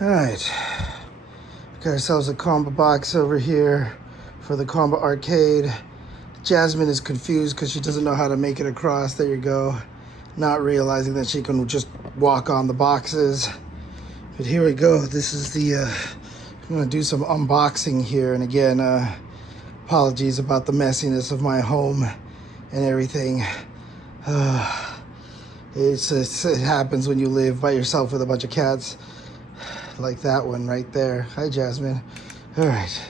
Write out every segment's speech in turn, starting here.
All right, got ourselves a Qanba box over here for the Qanba arcade. Jasmine is confused because she doesn't know how to make it across. There you go. Not realizing that she can just walk on the boxes. But here we go. This is the, I'm gonna do some unboxing here. And again, apologies about the messiness of my home and everything. It happens when you live by yourself with a bunch of cats. Like that one right there. Hi, Jasmine. All right.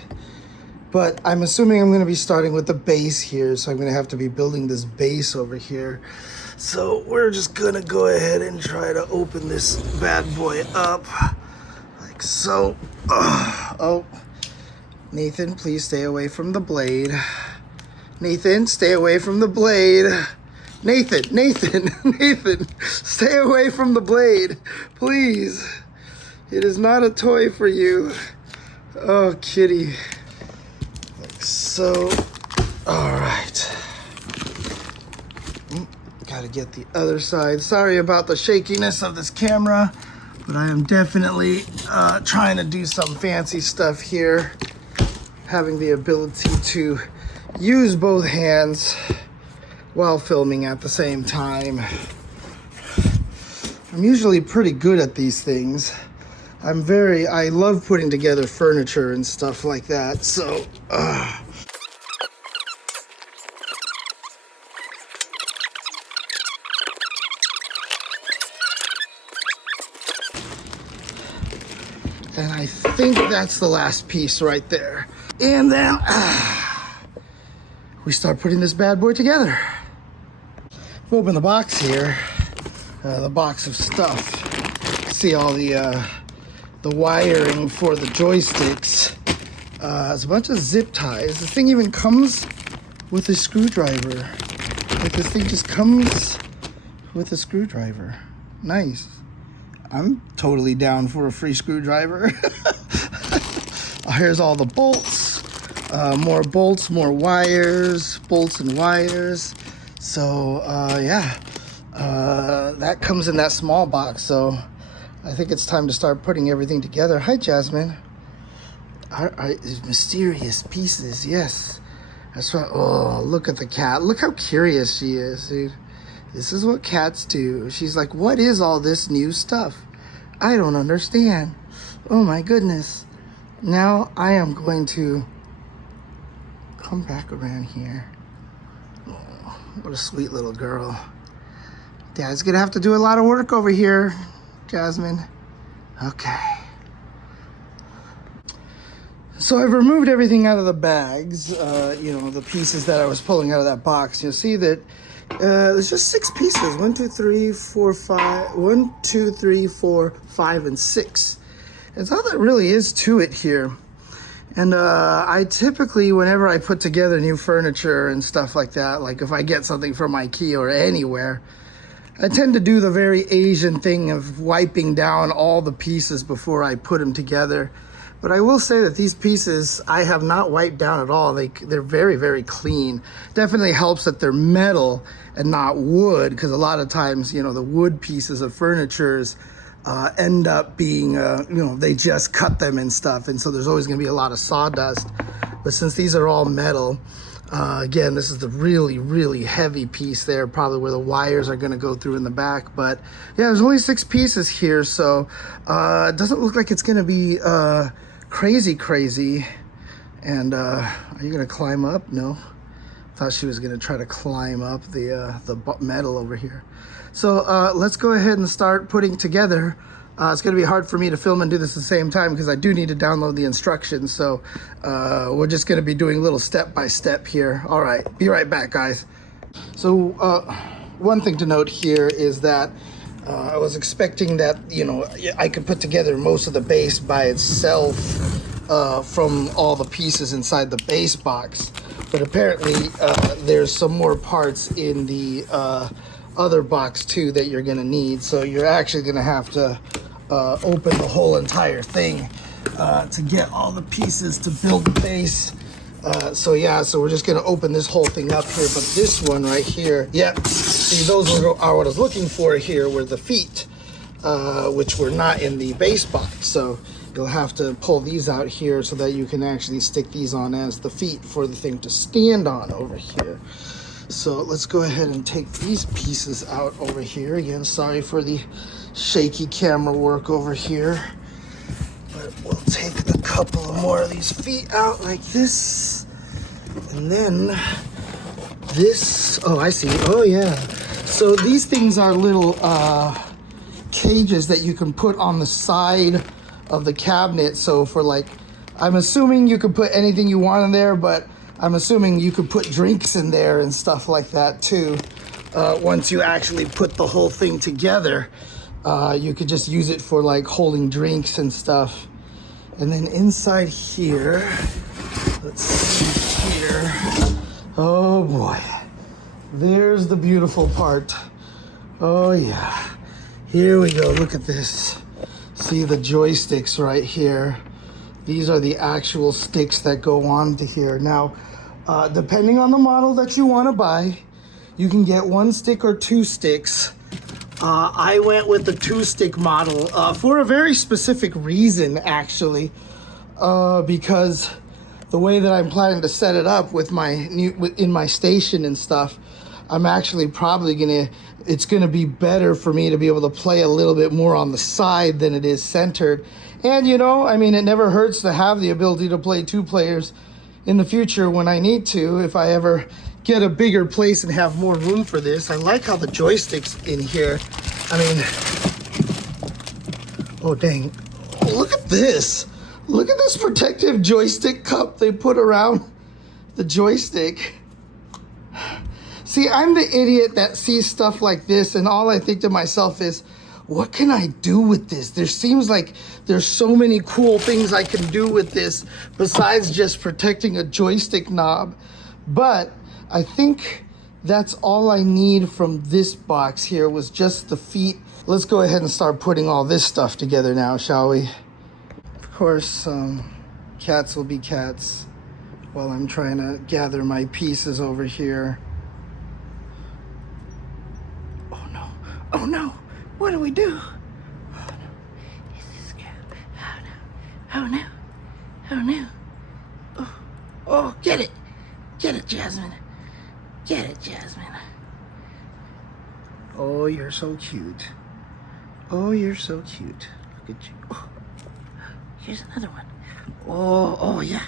But I'm assuming I'm going to be starting with the base here, so I'm going to have to be building this base over here. So we're just going to go ahead and try to open this bad boy up, like so. Oh, Nathan, please stay away from the blade. Nathan, stay away from the blade. Nathan, stay away from the blade, please. It is not a toy for you. Oh, kitty. Like so. All right. Gotta get the other side. Sorry about the shakiness of this camera, but I am definitely trying to do some fancy stuff here. Having the ability to use both hands while filming at the same time. I'm usually pretty good at these things. I love putting together furniture and stuff like that, so, And I think that's the last piece right there. And then, we start putting this bad boy together. We open the box here, the box of stuff. See all the wiring for the joysticks. There's a bunch of zip ties. This thing even comes with a screwdriver. Like, this thing just comes with a screwdriver. Nice. I'm totally down for a free screwdriver. Here's all the bolts. More bolts, more wires, bolts and wires. So, yeah. That comes in that small box, so I think it's time to start putting everything together. Hi, Jasmine. Mysterious pieces, yes. That's right. Oh, look at the cat. Look how curious she is, dude. This is what cats do. She's like, what is all this new stuff? I don't understand. Oh my goodness. Now I am going to come back around here. Oh, what a sweet little girl. Dad's gonna have to do a lot of work over here, Jasmine. Okay. So I've removed everything out of the bags, the pieces that I was pulling out of that box. You'll see that there's just 6 pieces. 1, 2, 3, 4, 5. 1, 2, 3, 4, 5, and 6. That's all that really is to it here. And I typically, whenever I put together new furniture and stuff like that, like if I get something from IKEA or anywhere, I tend to do the very Asian thing of wiping down all the pieces before I put them together. But I will say that these pieces I have not wiped down at all. They're very, very clean. Definitely helps that they're metal and not wood, because a lot of times, the wood pieces of furnitures end up being, they just cut them and stuff. And so there's always going to be a lot of sawdust. But since these are all metal, again, this is the really, really heavy piece there, probably where the wires are going to go through in the back. But yeah, there's only 6 pieces here, so it doesn't look like it's going to be crazy. And are you going to climb up? No. Thought she was going to try to climb up the metal over here. So let's go ahead and start putting together. It's going to be hard for me to film and do this at the same time because I do need to download the instructions. So we're just going to be doing little step by step here. All right, be right back, guys. So one thing to note here is that I was expecting that, I could put together most of the base by itself from all the pieces inside the base box. But apparently there's some more parts in the other box too that you're going to need. So you're actually going to have to open the whole entire thing to get all the pieces to build the base. So we're just going to open this whole thing up here. But this one right here, yep, see, those are what I was looking for here, were the feet. which were not in the base box. So you'll have to pull these out here so that you can actually stick these on as the feet for the thing to stand on over here. So let's go ahead and take these pieces out over here. Again, sorry for the shaky camera work over here. But we'll take a couple more of these feet out like this. And then this, oh, I see. Oh, yeah. So these things are little cages that you can put on the side of the cabinet. So for like, I'm assuming you could put anything you want in there, but I'm assuming you could put drinks in there and stuff like that too. Once you actually put the whole thing together, you could just use it for like holding drinks and stuff. And then inside here, let's see here. Oh boy, there's the beautiful part. Oh yeah, here we go, look at this. See the joysticks right here. These are the actual sticks that go on to here. Now, depending on the model that you want to buy, you can get 1 stick or 2 sticks. I went with the 2-stick model for a very specific reason, actually, because the way that I'm planning to set it up with my in my station and stuff, I'm actually probably it's gonna be better for me to be able to play a little bit more on the side than it is centered. And you know, I mean, it never hurts to have the ability to play 2 players in the future when I need to, if I ever get a bigger place and have more room for this. I like how the joysticks in here, I mean, oh dang, look at this. Look at this protective joystick cup they put around the joystick. See, I'm the idiot that sees stuff like this and all I think to myself is, what can I do with this? There seems like there's so many cool things I can do with this besides just protecting a joystick knob. But I think that's all I need from this box here was just the feet. Let's go ahead and start putting all this stuff together now, shall we? Of course, cats will be cats while I'm trying to gather my pieces over here. Oh no, oh no. What do we do? Oh no, is this girl? Oh no, oh no, oh no. Oh, oh, get it, Jasmine. Get it, Jasmine. Oh, you're so cute. Oh, you're so cute. Look at you. Oh, here's another one. Oh, oh yeah.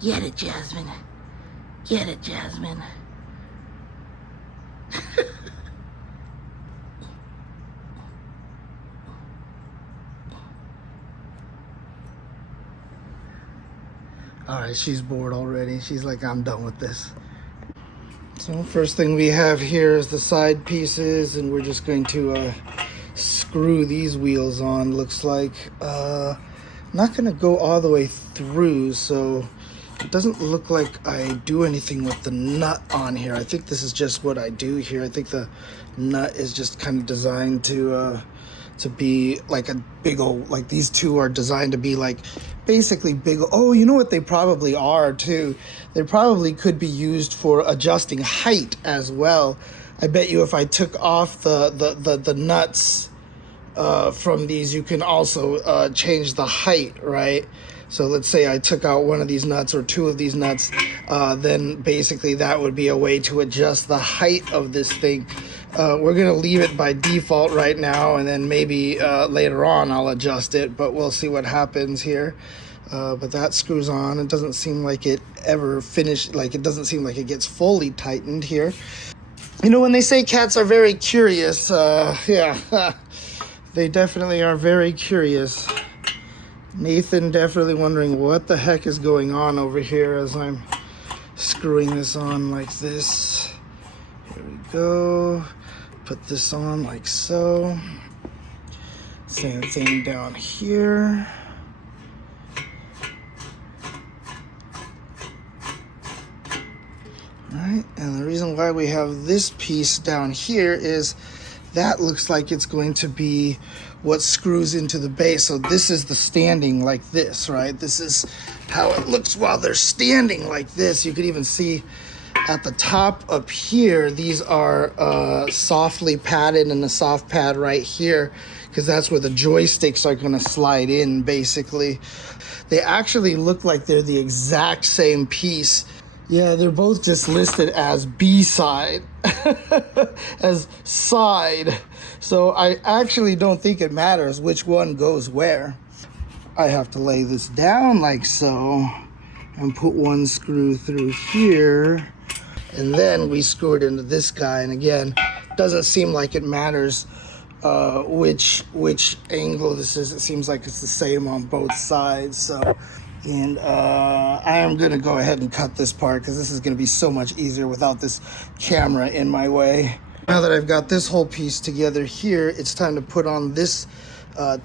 Get it, Jasmine. Get it, Jasmine. All right, she's bored already. She's like, I'm done with this. So first thing we have here is the side pieces, and we're just going to screw these wheels on, looks like. Not gonna go all the way through, so it doesn't look like I do anything with the nut on here. I think this is just what I do here. I think the nut is just kind of designed to be like a big old, like these two are designed to be like basically big. Oh, you know what they probably are too? They probably could be used for adjusting height as well. I bet you if I took off the nuts from these, you can also change the height, right? So let's say I took out one of these nuts or 2 of these nuts, then basically that would be a way to adjust the height of this thing. We're gonna leave it by default right now, and then maybe later on I'll adjust it, but we'll see what happens here. But that screws on. It doesn't seem like it ever finished, like it doesn't seem like it gets fully tightened here. You know, when they say cats are very curious, yeah, they definitely are very curious. Nathan definitely wondering what the heck is going on over here as I'm screwing this on like this. Here we go. Put this on like so. Same thing down here. Alright, and the reason why we have this piece down here is that looks like it's going to be what screws into the base. So this is the standing like this, right? This is how it looks while they're standing like this. You could even see at the top up here, these are softly padded, and the soft pad right here, because that's where the joysticks are going to slide in, basically. They actually look like they're the exact same piece. Yeah, they're both just listed as B-side, as side. So I actually don't think it matters which one goes where. I have to lay this down like so and put one screw through here, and then we screw it into this guy. And again, doesn't seem like it matters which angle this is. It seems like it's the same on both sides. So, and I am gonna go ahead and cut this part because this is gonna be so much easier without this camera in my way. Now that I've got this whole piece together here, it's time to put on this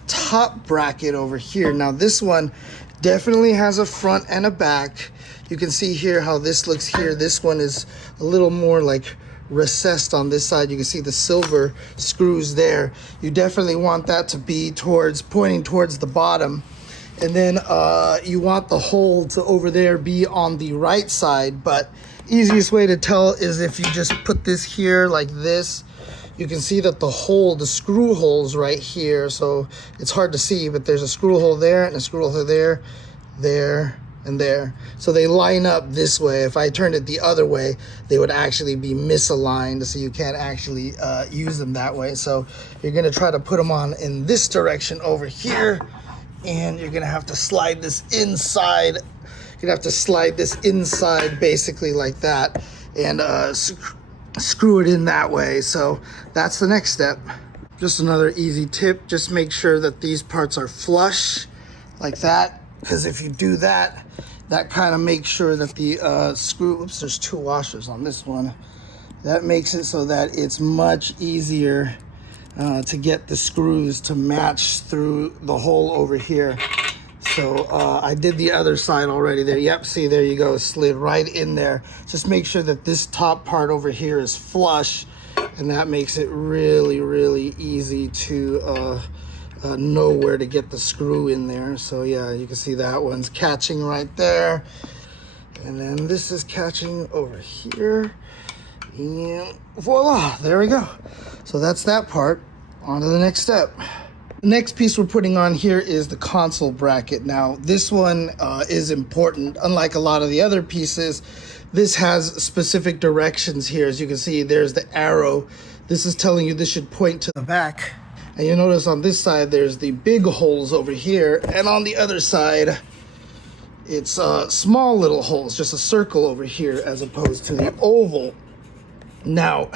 top bracket over here. Now this one definitely has a front and a back. You can see here how this looks here. This one is a little more like recessed on this side. You can see the silver screws there. You definitely want that to be pointing towards the bottom. And then you want the hole to over there be on the right side. But easiest way to tell is if you just put this here like this. You can see that the screw hole's right here, so it's hard to see, but there's a screw hole there and a screw hole there, there, and there. So they line up this way. If I turned it the other way, they would actually be misaligned, so you can't actually use them that way. So you're gonna try to put them on in this direction over here, and you're gonna have to slide this inside. You're gonna have to slide this inside basically like that, and screw it in that way. So that's the next step. Just another easy tip, just make sure that these parts are flush like that, because if you do that, that kind of makes sure that the screw, oops, there's two washers on this one. That makes it so that it's much easier to get the screws to match through the hole over here. So I did the other side already there. Yep, see, there you go, slid right in there. Just make sure that this top part over here is flush, and that makes it really, really easy to know where to get the screw in there. So yeah, you can see that one's catching right there. And then this is catching over here. And voila, there we go. So that's that part. On to the next step. The next piece we're putting on here is the console bracket. Now, this one is important. Unlike a lot of the other pieces, this has specific directions here. As you can see, there's the arrow. This is telling you this should point to the back. And you notice on this side, there's the big holes over here. And on the other side, it's small little holes, just a circle over here as opposed to the oval. Now,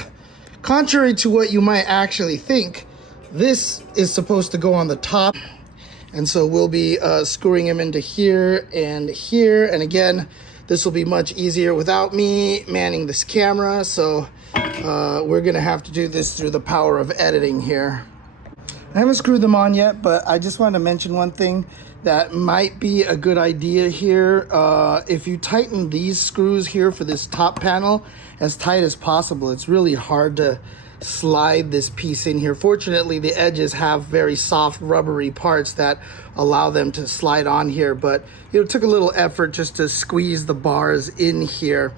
contrary to what you might actually think, this is supposed to go on the top, and so we'll be screwing him into here and here. And again, this will be much easier without me manning this camera, so we're gonna have to do this through the power of editing here. I haven't screwed them on yet, but I just wanted to mention one thing that might be a good idea here. If you tighten these screws here for this top panel as tight as possible, it's really hard to slide this piece in here. Fortunately, the edges have very soft rubbery parts that allow them to slide on here, but it took a little effort just to squeeze the bars in here.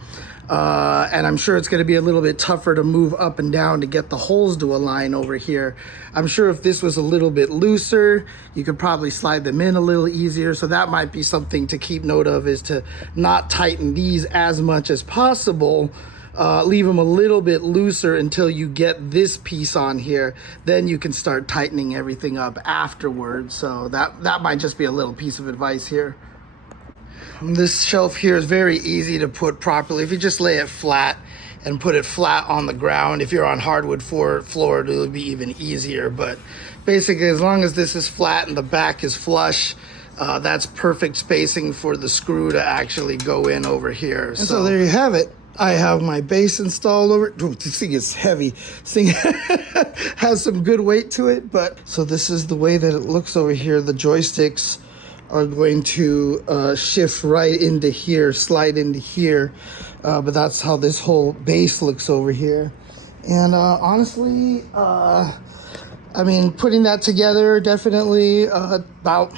And I'm sure it's going to be a little bit tougher to move up and down to get the holes to align over here. I'm sure if this was a little bit looser, you could probably slide them in a little easier. So that might be something to keep note of, is to not tighten these as much as possible. Leave them a little bit looser until you get this piece on here. Then you can start tightening everything up afterwards. So that might just be a little piece of advice here. This shelf here is very easy to put properly. If you just lay it flat and put it flat on the ground, if you're on hardwood floor, it'll be even easier. But basically, as long as this is flat and the back is flush, that's perfect spacing for the screw to actually go in over here. And so there you have it. I have my base installed over it. Ooh, this thing is heavy. This thing has some good weight to it. But so this is the way that it looks over here. The joysticks are going to shift right into here, slide into here. But that's how this whole base looks over here. And honestly, I mean, putting that together, definitely about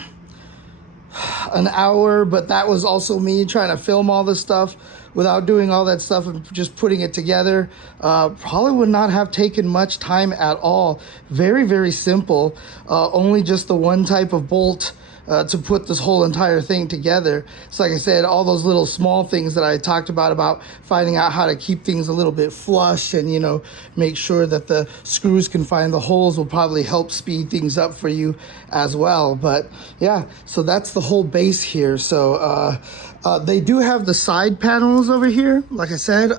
an hour, but that was also me trying to film all this stuff without doing all that stuff and just putting it together. Probably would not have taken much time at all. Very, very simple. Only just the one type of bolt to put this whole entire thing together. So like I said, all those little small things that I talked about finding out how to keep things a little bit flush and, you know, make sure that the screws can find the holes will probably help speed things up for you as well. But yeah, so that's the whole base here. So they do have the side panels over here. Like I said,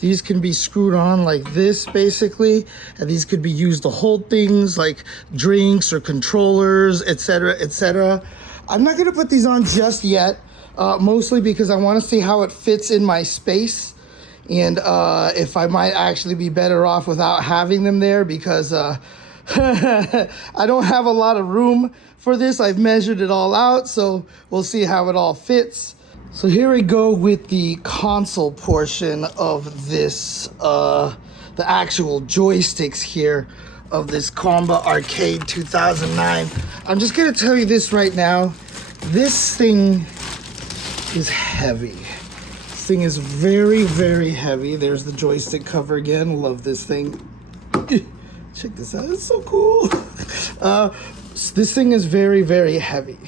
these can be screwed on like this basically, and these could be used to hold things like drinks or controllers, etc., etc. I'm not gonna put these on just yet, mostly because I wanna see how it fits in my space and if I might actually be better off without having them there, because I don't have a lot of room for this. I've measured it all out, so we'll see how it all fits. So here we go with the console portion of this, the actual joysticks here of this Qanba Arcade 2009. I'm just gonna tell you this right now. This thing is heavy. This thing is very, very heavy. There's the joystick cover again. Love this thing. Check this out, it's so cool. This thing is very, very heavy.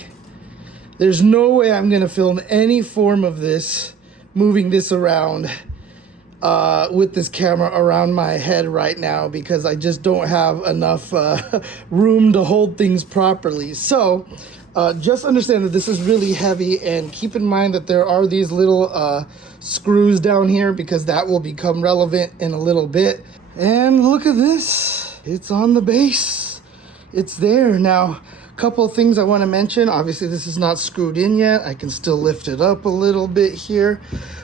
There's no way I'm gonna film any form of this, moving this around with this camera around my head right now, because I just don't have enough room to hold things properly. So just understand that this is really heavy, and keep in mind that there are these little screws down here, because that will become relevant in a little bit. And look at this, it's on the base. It's there. Now, couple of things I want to mention. Obviously this is not screwed in yet. I can still lift it up a little bit here,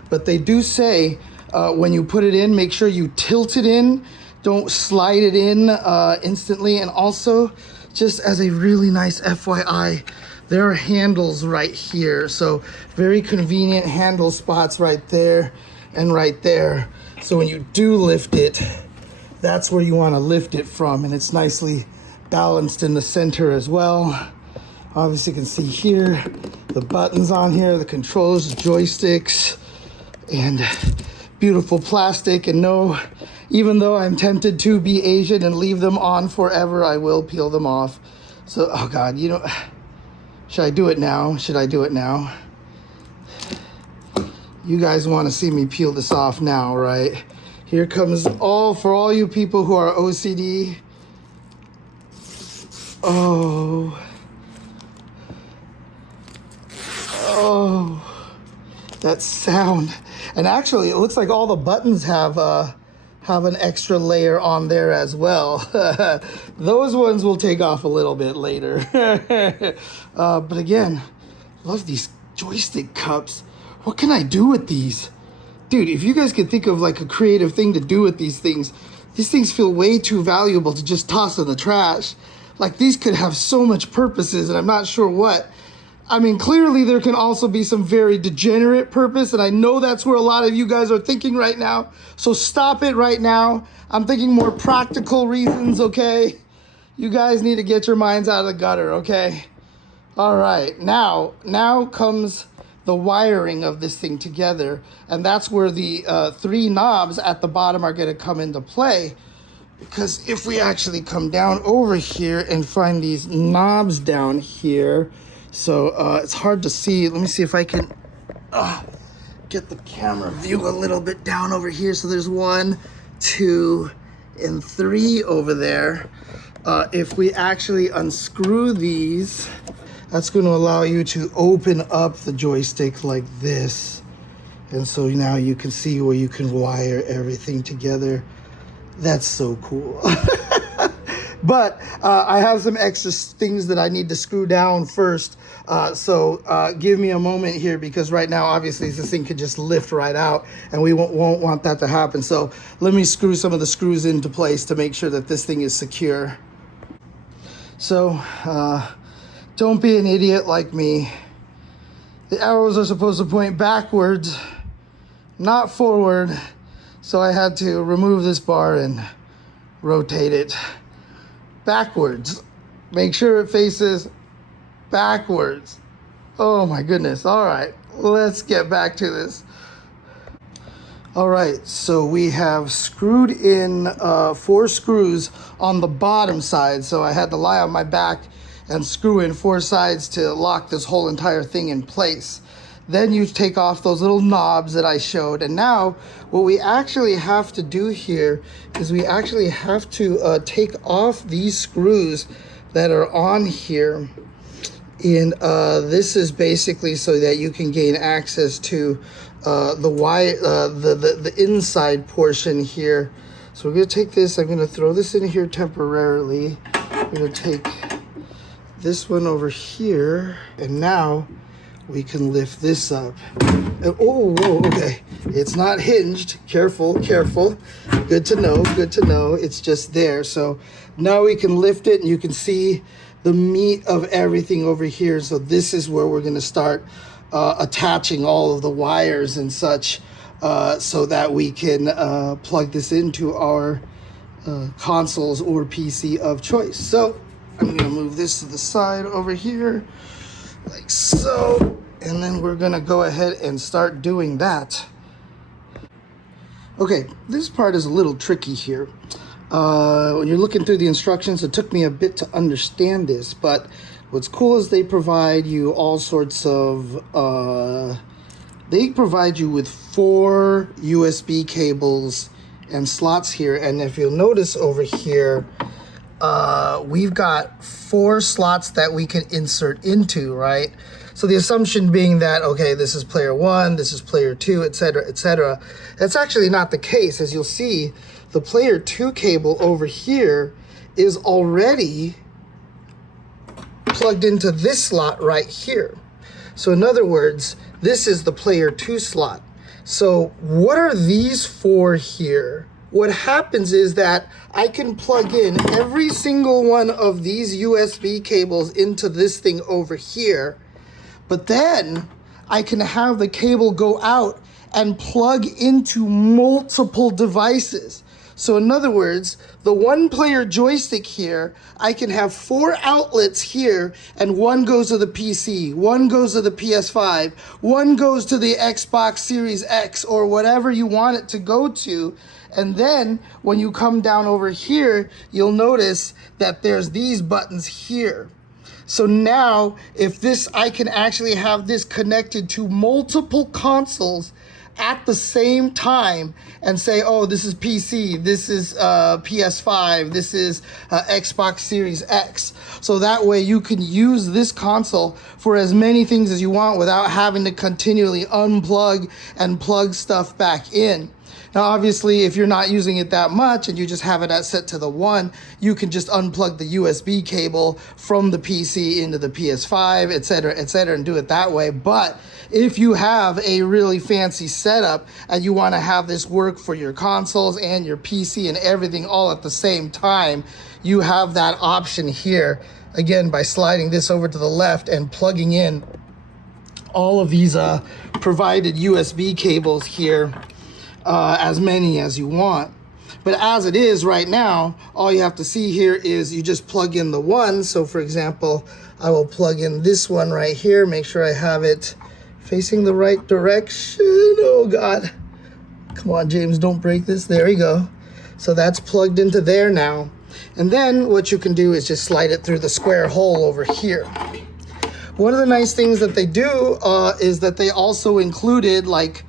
but they do say when you put it in, make sure you tilt it in, don't slide it in instantly. And also, just as a really nice FYI, there are handles right here, so very convenient handle spots right there and right there. So when you do lift it, that's where you want to lift it from, and it's nicely balanced in the center as well. Obviously you can see here the buttons on here, the controls, the joysticks, and beautiful plastic. And no, even though I'm tempted to be Asian and leave them on forever, I will peel them off. So, oh God, you know, should I do it now? Should I do it now? You guys want to see me peel this off now, right? Here comes for all you people who are OCD. Oh, that sound. And actually it looks like all the buttons have an extra layer on there as well. Those ones will take off a little bit later. But again, love these joystick cups. What can I do with these? Dude, if you guys could think of like a creative thing to do with these things feel way too valuable to just toss in the trash. Like, these could have so much purposes, and I'm not sure what. I mean, clearly there can also be some very degenerate purpose, and I know that's where a lot of you guys are thinking right now. So stop it right now. I'm thinking more practical reasons, okay? You guys need to get your minds out of the gutter, okay? All right, now comes the wiring of this thing together, and that's where the 3 knobs at the bottom are gonna come into play. Because if we actually come down over here and find these knobs down here, so it's hard to see. Let me see if I can get the camera view a little bit down over here. So there's 1, 2, and 3 over there. If we actually unscrew these, that's going to allow you to open up the joystick like this. And so now you can see where you can wire everything together. That's so cool. But I have some extra things that I need to screw down first. So give me a moment here, because right now, obviously, this thing could just lift right out, and we won't want that to happen. So let me screw some of the screws into place to make sure that this thing is secure. So don't be an idiot like me. The arrows are supposed to point backwards, not forward. So I had to remove this bar and rotate it backwards. Make sure it faces backwards. Oh my goodness. All right, let's get back to this. All right, so we have screwed in 4 screws on the bottom side. So I had to lie on my back and screw in 4 sides to lock this whole entire thing in place. Then you take off those little knobs that I showed. And now what we actually have to do here is we actually have to take off these screws that are on here. And this is basically so that you can gain access to the wire, the inside portion here. So we're gonna take this, I'm gonna throw this in here temporarily. I'm gonna take this one over here, and now we can lift this up. Oh, whoa, okay. It's not hinged. Careful, careful. Good to know, good to know. It's just there. So now we can lift it, and you can see the meat of everything over here. So this is where we're gonna start attaching all of the wires and such, so that we can plug this into our consoles or PC of choice. So I'm gonna move this to the side over here, like so, and then we're gonna go ahead and start doing that. Okay, this part is a little tricky here. When you're looking through the instructions, it took me a bit to understand this, but what's cool is they provide you all sorts of, they provide you with 4 USB cables and slots here. And if you'll notice over here, we've got 4 slots that we can insert into, right? So the assumption being that, okay, this is player 1, this is player 2, etc., etc. That's actually not the case. As you'll see, the player 2 cable over here is already plugged into this slot right here. So in other words, this is the player 2 slot. So what are these for here? What happens is that I can plug in every single one of these USB cables into this thing over here, but then I can have the cable go out and plug into multiple devices. So in other words, the 1-player joystick here, I can have 4 outlets here, and 1 goes to the PC, 1 goes to the PS5, 1 goes to the Xbox Series X, or whatever you want it to go to. And then when you come down over here, you'll notice that there's these buttons here. So now, if this, I can actually have this connected to multiple consoles at the same time and say, oh, this is PC, this is PS5, this is Xbox Series X. So that way you can use this console for as many things as you want without having to continually unplug and plug stuff back in. Now, obviously, if you're not using it that much and you just have it set to the 1, you can just unplug the USB cable from the PC into the PS5, etc., and do it that way. But if you have a really fancy setup and you want to have this work for your consoles and your PC and everything all at the same time, you have that option here, again, by sliding this over to the left and plugging in all of these provided USB cables here. As many as you want. But as it is right now, all you have to see here is you just plug in the 1. So for example, I will plug in this one right here, make sure I have it facing the right direction. Oh God, come on James, don't break this. There we go. So that's plugged into there now. And then what you can do is just slide it through the square hole over here. One of the nice things that they do is that they also included like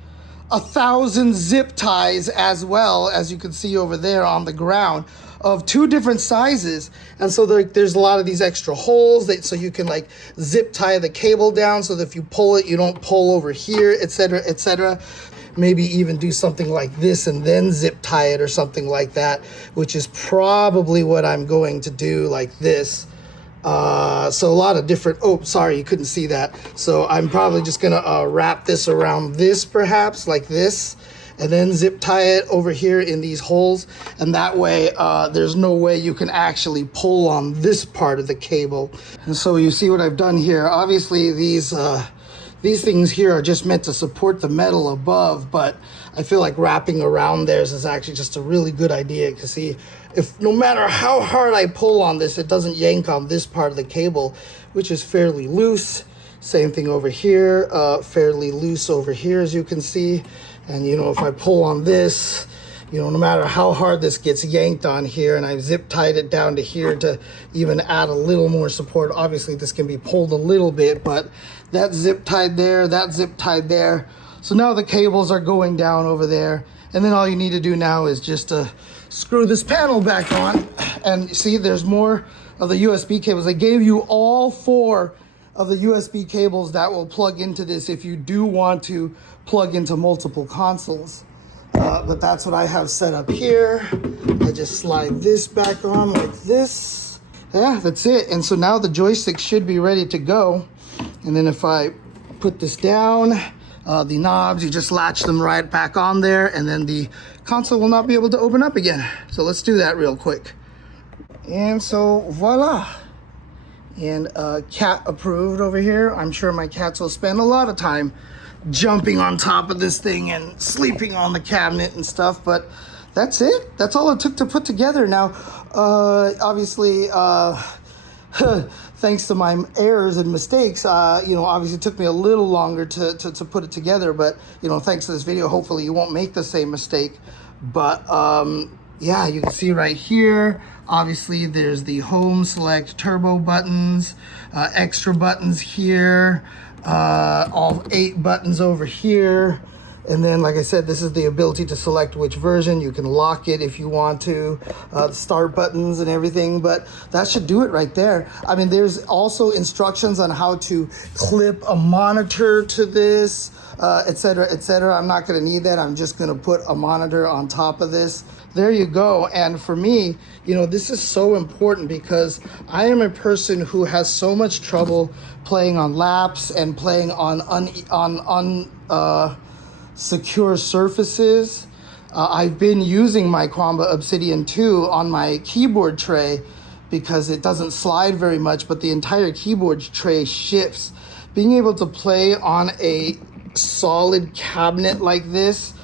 1,000 zip ties, as well as you can see over there on the ground, of 2 different sizes. And so there's a lot of these extra holes so you can like zip tie the cable down so that if you pull it, you don't pull over here, etc., etc. Maybe even do something like this and then zip tie it or something like that, which is probably what I'm going to do, like this. So a lot of different, oh, sorry, you couldn't see that. So I'm probably just gonna wrap this around this, perhaps like this, and then zip tie it over here in these holes. And that way, there's no way you can actually pull on this part of the cable. And so you see what I've done here. Obviously these things here are just meant to support the metal above, but I feel like wrapping around theirs is actually just a really good idea, because see, if no matter how hard I pull on this, it doesn't yank on this part of the cable, which is fairly loose. Same thing over here, fairly loose over here, as you can see. And you know, if I pull on this, you know, no matter how hard this gets yanked on here, and I've zip tied it down to here to even add a little more support. Obviously this can be pulled a little bit, but that's zip tied there, that's zip tied there. So now the cables are going down over there. And then all you need to do now is just screw this panel back on. And see, there's more of the USB cables. They gave you all 4 of the USB cables that will plug into this if you do want to plug into multiple consoles. But that's what I have set up here. I just slide this back on like this. Yeah, that's it. And so now the joystick should be ready to go. And then if I put this down, the knobs, you just latch them right back on there, and then the console will not be able to open up again. So let's do that real quick. And so voila. And cat approved over here. I'm sure my cats will spend a lot of time jumping on top of this thing and sleeping on the cabinet and stuff, but that's it. That's all it took to put together. Now, obviously, thanks to my errors and mistakes, you know, obviously it took me a little longer to put it together, but, you know, thanks to this video, hopefully you won't make the same mistake. But, yeah, you can see right here, obviously there's the home select turbo buttons, extra buttons here, all 8 buttons over here. And then, like I said, this is the ability to select which version. You can lock it if you want to, the start buttons and everything, but that should do it right there. I mean, there's also instructions on how to clip a monitor to this, etc., etc. I'm not gonna need that. I'm just gonna put a monitor on top of this. There you go. And for me, you know, this is so important because I am a person who has so much trouble playing on laps and playing on secure surfaces. I've been using my Qanba Obsidian 2 on my keyboard tray because it doesn't slide very much, but the entire keyboard tray shifts. Being able to play on a solid cabinet like this,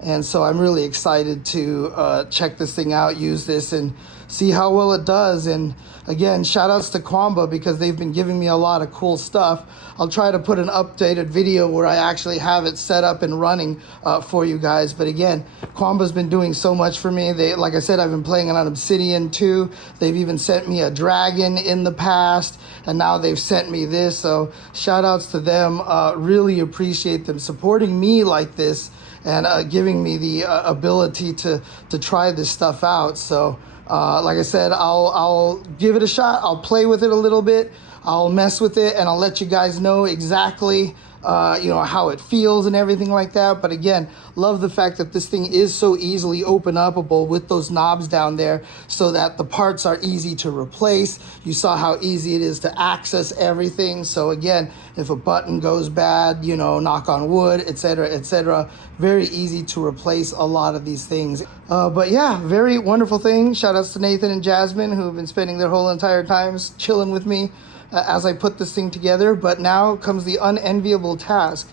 and so I'm really excited to check this thing out, use this, and see how well it does. And again, shout outs to Qanba because they've been giving me a lot of cool stuff. I'll try to put an updated video where I actually have it set up and running for you guys. But again, Qanba's been doing so much for me. They, like I said, I've been playing it on Obsidian 2. They've even sent me a dragon in the past, and now they've sent me this. So shout outs to them. Really appreciate them supporting me like this and giving me the ability to try this stuff out. So like I said, I'll give it a shot. I'll play with it a little bit. I'll mess with it, and I'll let you guys know exactly you know, how it feels and everything like that. But again, love the fact that this thing is so easily open upable with those knobs down there so that the parts are easy to replace. You saw how easy it is to access everything. So again, if a button goes bad, you know, knock on wood, etc., etc., very easy to replace a lot of these things. But yeah, very wonderful thing. Shout outs to Nathan and Jasmine, who have been spending their whole entire times chilling with me as I put this thing together. But now comes the unenviable task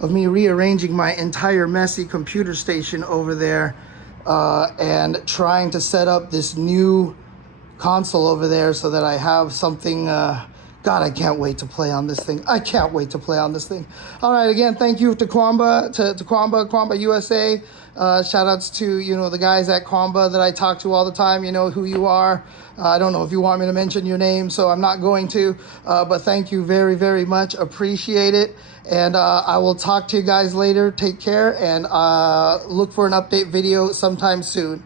of me rearranging my entire messy computer station over there and trying to set up this new console over there so that I have something. God, I can't wait to play on this thing. I can't wait to play on this thing. All right, again, thank you to Qanba, to Qanba USA. Shout outs to, you know, the guys at Qanba that I talk to all the time. You know who you are. I don't know if you want me to mention your name, so I'm not going to. But thank you very, very much. Appreciate it. And I will talk to you guys later. Take care, and look for an update video sometime soon.